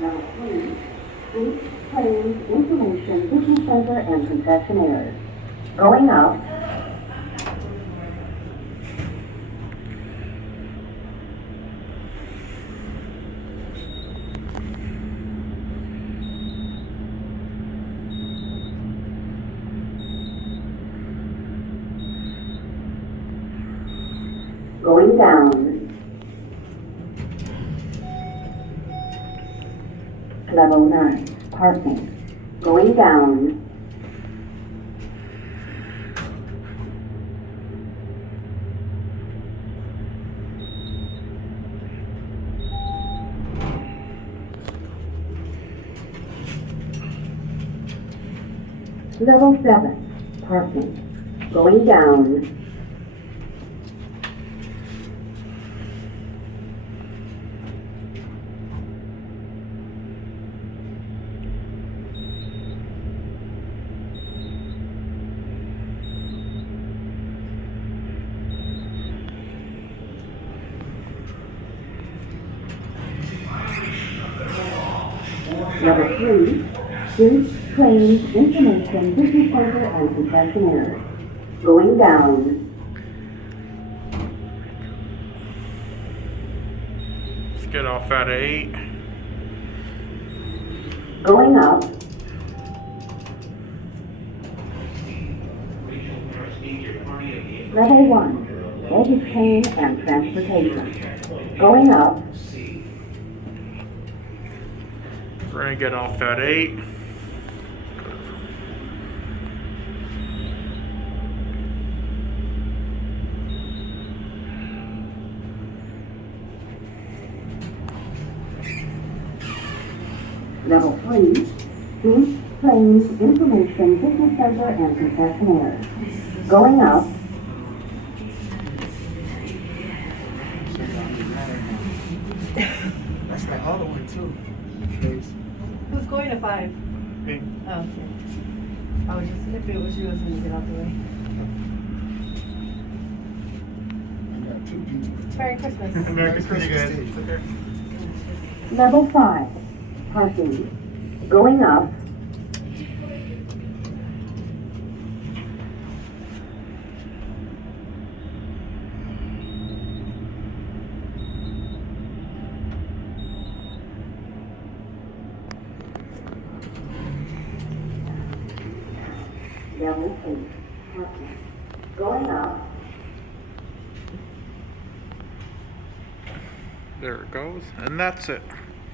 Level 3, Streets, Trains, Information, Business Center, and Concessionaires. Going up. Going down. Level 9, parking. Going down. Level 7, parking. Going down. Level 3, Streets, Trains, Information, Business Center, and Concessionaires. Going down. Let's get off at 8. Going up. Level 1, Baggage Claim and Transportation. Going up. We're gonna get off at 8. Level 3, Streets, Trains, Information, Business Center, and Concessionaires. Going up. That's the other one too. Who's going to 5? Me. Oh, okay. I was just, if it was you, I was gonna get out the way. I got 2 people. Merry Christmas. Merry Christmas, guys. Level 5, parking. Going up. Level 8, parking. Going up. There it goes. And that's it.